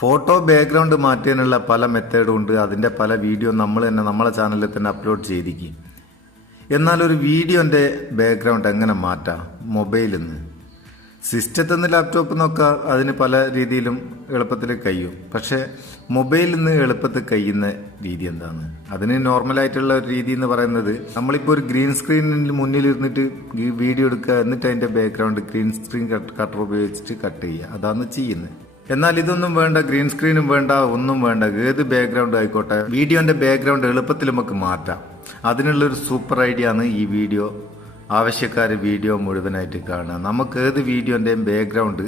Photo background മാറ്റാനുള്ള പല മെത്തേഡും ഉണ്ട്. അതിൻ്റെ പല വീഡിയോ നമ്മൾ തന്നെ നമ്മളെ ചാനലിൽ തന്നെ അപ്ലോഡ് ചെയ്തിരിക്കും. എന്നാൽ ഒരു വീഡിയോൻ്റെ ബാക്ക്ഗ്രൗണ്ട് എങ്ങനെ മാറ്റാം മൊബൈലിൽ നിന്ന്? സിസ്റ്റത്തിൽ നിന്ന് ലാപ്ടോപ്പിൽ നിന്നൊക്കെ അതിന് പല രീതിയിലും എളുപ്പത്തിൽ കഴിയും. പക്ഷേ മൊബൈലിൽ നിന്ന് എളുപ്പത്തിൽ കഴിയുന്ന രീതി എന്താണ്? അതിന് നോർമലായിട്ടുള്ള ഒരു രീതി എന്ന് പറയുന്നത്, നമ്മളിപ്പോൾ ഒരു ഗ്രീൻ സ്ക്രീനിന് മുന്നിൽ ഇരുന്നിട്ട് വീഡിയോ എടുക്കുക, എന്നിട്ട് അതിൻ്റെ ബാക്ക്ഗ്രൗണ്ട് ഗ്രീൻ സ്ക്രീൻ കട്ടർ ഉപയോഗിച്ചിട്ട് കട്ട് ചെയ്യുക. അതാണ് ചെയ്യുന്നത്. എന്നാൽ ഇതൊന്നും വേണ്ട, ഗ്രീൻ സ്ക്രീനും വേണ്ട, ഒന്നും വേണ്ട. ഏത് ബാക്ക്ഗ്രൗണ്ട് ആയിക്കോട്ടെ, വീഡിയോന്റെ ബാക്ക്ഗ്രൗണ്ട് എളുപ്പത്തിൽ നമുക്ക് മാറ്റാം. അതിനുള്ളൊരു സൂപ്പർ ഐഡിയ ആണ് ഈ വീഡിയോ. ആവശ്യക്കാർ വീഡിയോ മുഴുവനായിട്ട് കാണുക. നമുക്ക് ഏത് വീഡിയോന്റെയും ബാക്ക്ഗ്രൗണ്ട്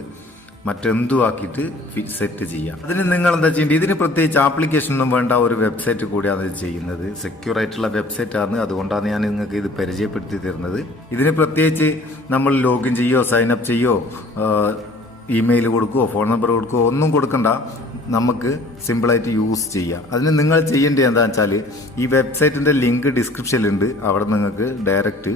മറ്റെന്തും ആക്കിയിട്ട് സെറ്റ് ചെയ്യാം. അതിന് നിങ്ങൾ എന്താ ചെയ്യേണ്ടത്? ഇതിന് പ്രത്യേകിച്ച് ആപ്ലിക്കേഷൻ ഒന്നും വേണ്ട, ഒരു വെബ്സൈറ്റ് കൂടിയാണ് ഇത് ചെയ്യുന്നത്. സെക്യൂർ ആയിട്ടുള്ള വെബ്സൈറ്റ് ആണ്. അതുകൊണ്ടാണ് ഞാൻ നിങ്ങൾക്ക് ഇത് പരിചയപ്പെടുത്തി തരുന്നത്. ഇതിന് പ്രത്യേകിച്ച് നമ്മൾ ലോഗിൻ ചെയ്യോ സൈനപ്പ് ചെയ്യോ ഇമെയിൽ കൊടുക്കുകയോ ഫോൺ നമ്പർ കൊടുക്കുകയോ ഒന്നും കൊടുക്കണ്ട. നമുക്ക് സിമ്പിളായിട്ട് യൂസ് ചെയ്യാം. അതിന് നിങ്ങൾ ചെയ്യേണ്ടത് എന്താണെന്ന് വെച്ചാൽ, ഈ വെബ്സൈറ്റിൻ്റെ ലിങ്ക് ഡിസ്ക്രിപ്ഷനിലുണ്ട്. അവിടെ നിങ്ങൾക്ക് ഡയറക്റ്റ്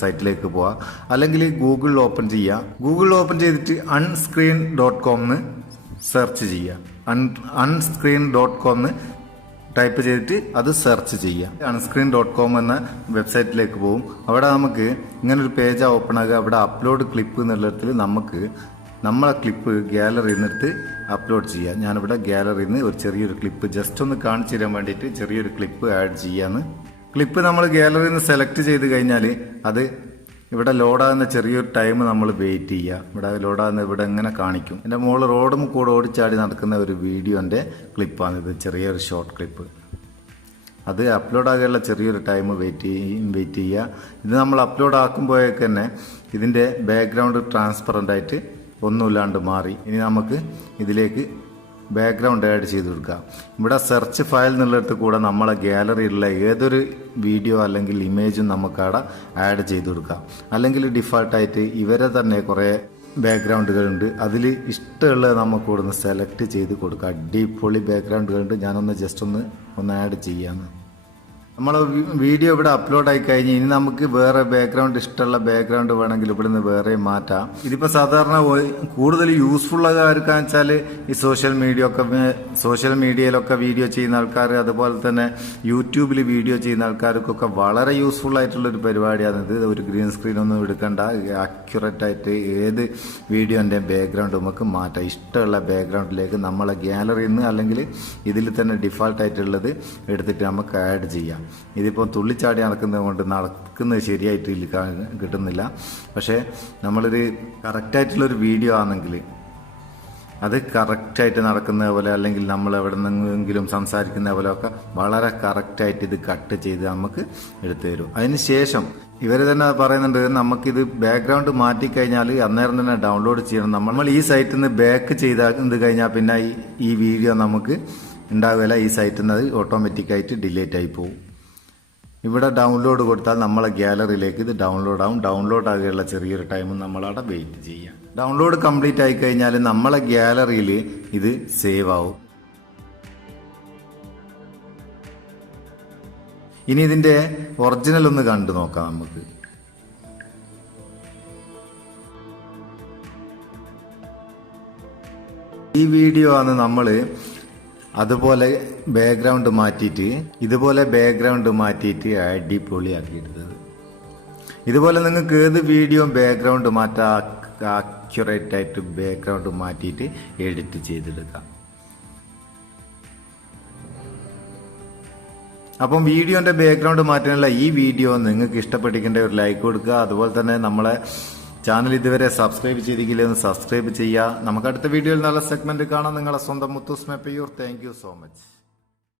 സൈറ്റിലേക്ക് പോവാം. അല്ലെങ്കിൽ ഗൂഗിളിൽ ഓപ്പൺ ചെയ്യുക. ഗൂഗിളിൽ ഓപ്പൺ ചെയ്തിട്ട് unscreen.com സെർച്ച് ചെയ്യുക. unscreen.com ടൈപ്പ് ചെയ്തിട്ട് അത് സെർച്ച് ചെയ്യാം. unscreen.com എന്ന വെബ്സൈറ്റിലേക്ക് പോകും. അവിടെ നമുക്ക് ഇങ്ങനൊരു പേജ് ഓപ്പൺ ആകുക. അവിടെ അപ്ലോഡ് ക്ലിപ്പ് എന്നുള്ളതിൽ നമുക്ക് നമ്മളെ ക്ലിപ്പ് ഗാലറിയിൽ നിന്നെടുത്ത് അപ്ലോഡ് ചെയ്യാം. ഞാനിവിടെ ഗാലറിയിൽ നിന്ന് ഒരു ചെറിയൊരു ക്ലിപ്പ് ജസ്റ്റ് ഒന്ന് കാണിച്ചു തരാൻ വേണ്ടിയിട്ട് ചെറിയൊരു ക്ലിപ്പ് ആഡ് ചെയ്യാന്ന്. ക്ലിപ്പ് നമ്മൾ ഗാലറിയിൽ നിന്ന് സെലക്ട് ചെയ്ത് കഴിഞ്ഞാൽ അത് ഇവിടെ ലോഡാകുന്ന ചെറിയൊരു ടൈം നമ്മൾ വെയിറ്റ് ചെയ്യുക. ഇവിടെ ലോഡാകുന്ന ഇവിടെ എങ്ങനെ കാണിക്കും. എൻ്റെ മുകളിൽ റോഡും കൂടെ ഓടിച്ചാടി നടക്കുന്ന ഒരു വീഡിയോൻ്റെ ക്ലിപ്പാണിത്. ചെറിയൊരു ഷോർട്ട് ക്ലിപ്പ്. അത് അപ്ലോഡ് ആകാനുള്ള ചെറിയൊരു ടൈം വെയിറ്റ് ചെയ്യുക. ഇത് നമ്മൾ അപ്ലോഡ് ആക്കുമ്പോഴേക്ക് തന്നെ ഇതിൻ്റെ ബാക്ക്ഗ്രൗണ്ട് ട്രാൻസ്പെറൻ്റ് ആയിട്ട് ഒന്നുമില്ലാണ്ട് മാറി. ഇനി നമുക്ക് ഇതിലേക്ക് ബാക്ക്ഗ്രൗണ്ട് ആഡ് ചെയ്ത് കൊടുക്കാം. ഇവിടെ സെർച്ച് ഫയൽ എന്നുള്ളിടത്ത് കൂടെ നമ്മളെ ഗാലറിയിലുള്ള ഏതൊരു വീഡിയോ അല്ലെങ്കിൽ ഇമേജും നമുക്കവിടെ ആഡ് ചെയ്ത് കൊടുക്കാം. അല്ലെങ്കിൽ ഡിഫാൾട്ടായിട്ട് ഇവരെ തന്നെ കുറേ ബാക്ക്ഗ്രൗണ്ടുകളുണ്ട്. അതിൽ ഇഷ്ടമുള്ളത് നമുക്ക് ഇവിടുന്ന് സെലക്ട് ചെയ്ത് കൊടുക്കാം. അടിപൊളി ബാക്ക്ഗ്രൗണ്ടുകളുണ്ട്. ഞാനൊന്ന് ജസ്റ്റ് ഒന്ന് ആഡ് ചെയ്യാമെന്ന്. നമ്മൾ വീഡിയോ ഇവിടെ അപ്ലോഡ് ആയി കഴിഞ്ഞ് ഇനി നമുക്ക് വേറെ ബാക്ക്ഗ്രൗണ്ട്, ഇഷ്ടമുള്ള ബാക്ക്ഗ്രൗണ്ട് വേണമെങ്കിൽ ഇവിടുന്ന് വേറെ മാറ്റാം. ഇതിപ്പോൾ സാധാരണ കൂടുതൽ യൂസ്ഫുൾ ആർക്കാന്ന് വെച്ചാൽ ഈ സോഷ്യൽ മീഡിയയിലൊക്കെ വീഡിയോ ചെയ്യുന്ന ആൾക്കാർ, അതുപോലെ തന്നെ യൂട്യൂബിൽ വീഡിയോ ചെയ്യുന്ന ആൾക്കാർക്കൊക്കെ വളരെ യൂസ്ഫുൾ ആയിട്ടുള്ള ഒരു പരിപാടിയാണ് ഇത്. ഒരു ഗ്രീൻ സ്ക്രീൻ ഒന്നും എടുക്കണ്ട. ആക്യുറേറ്റ് ആയിട്ട് ഏത് വീഡിയോൻ്റെ ബാക്ക്ഗ്രൗണ്ട് നമുക്ക് മാറ്റാം. ഇഷ്ടമുള്ള ബാക്ക്ഗ്രൗണ്ടിലേക്ക് നമ്മളെ ഗാലറിയിൽ നിന്ന് അല്ലെങ്കിൽ ഇതിൽ തന്നെ ഡിഫാൾട്ട് ആയിട്ടുള്ളത് എടുത്തിട്ട് നമുക്ക് ആഡ് ചെയ്യാം. ഇതിപ്പോൾ തുള്ളിച്ചാടി നടക്കുന്നത് കൊണ്ട് നടക്കുന്നത് ശരിയായിട്ട് കിട്ടുന്നില്ല. പക്ഷേ നമ്മളൊരു കറക്റ്റായിട്ടുള്ളൊരു വീഡിയോ ആണെങ്കിൽ അത് കറക്റ്റായിട്ട് നടക്കുന്ന പോലെ, അല്ലെങ്കിൽ നമ്മൾ എവിടെ നിന്നെങ്കിലും സംസാരിക്കുന്ന പോലെയൊക്കെ വളരെ കറക്റ്റായിട്ട് ഇത് കട്ട് ചെയ്ത് നമുക്ക് എടുത്തു തരും. അതിന് ശേഷം ഇവർ തന്നെ പറയുന്നുണ്ട്, നമുക്കിത് ബാക്ക്ഗ്രൗണ്ട് മാറ്റിക്കഴിഞ്ഞാൽ അന്നേരം തന്നെ ഡൗൺലോഡ് ചെയ്യണം. നമ്മൾ ഈ സൈറ്റിൽ നിന്ന് ബാക്ക് ചെയ്ത് കഴിഞ്ഞാൽ പിന്നെ ഈ വീഡിയോ നമുക്ക് ഉണ്ടാവില്ല. ഈ സൈറ്റിൽ നിന്ന് അത് ഓട്ടോമാറ്റിക്കായിട്ട് ഡിലീറ്റ് ആയി പോകും. ഇവിടെ ഡൗൺലോഡ് കൊടുത്താൽ നമ്മളെ ഗാലറിയിലേക്ക് ഇത് ഡൗൺലോഡ് ആവും. ഡൗൺലോഡ് ആകുകയുള്ള ചെറിയൊരു ടൈം നമ്മളവിടെ വെയിറ്റ് ചെയ്യാം. ഡൗൺലോഡ് കംപ്ലീറ്റ് ആയി കഴിഞ്ഞാൽ നമ്മളെ ഗാലറിയിൽ ഇത് സേവ് ആവും. ഇനി ഇതിൻ്റെ ഒറിജിനൽ ഒന്ന് കണ്ടു നോക്കാം നമുക്ക്. ഈ വീഡിയോ ആണ് നമ്മൾ അതുപോലെ ബാക്ക്ഗ്രൗണ്ട് മാറ്റിയിട്ട് അടിപൊളിയാക്കിയെടുത്തത്. ഇതുപോലെ നിങ്ങൾക്ക് ഏത് വീഡിയോ ബാക്ക്ഗ്രൗണ്ട് മാറ്റാം, ആക്യുറേറ്റ് ആയിട്ട് ബാക്ക്ഗ്രൗണ്ട് മാറ്റിയിട്ട് എഡിറ്റ് ചെയ്തെടുക്കാം. അപ്പം വീഡിയോൻ്റെ ബാക്ക്ഗ്രൗണ്ട് മാറ്റാനുള്ള ഈ വീഡിയോ നിങ്ങൾക്ക് ഇഷ്ടപ്പെട്ടിരിക്കേണ്ട ഒരു ലൈക്ക് കൊടുക്കുക. അതുപോലെ തന്നെ നമ്മളെ ചാനൽ ഇതുവരെ സബ്സ്ക്രൈബ് ചെയ്തിട്ടില്ലെന്ന് സബ്സ്ക്രൈബ് ചെയ്യുക. നമുക്ക് അടുത്ത വീഡിയോയിൽ നല്ല സെഗ്മെന്റ് കാണാം. നിങ്ങളെ സ്വന്തം Muthoos Meppayur. Thank you so much.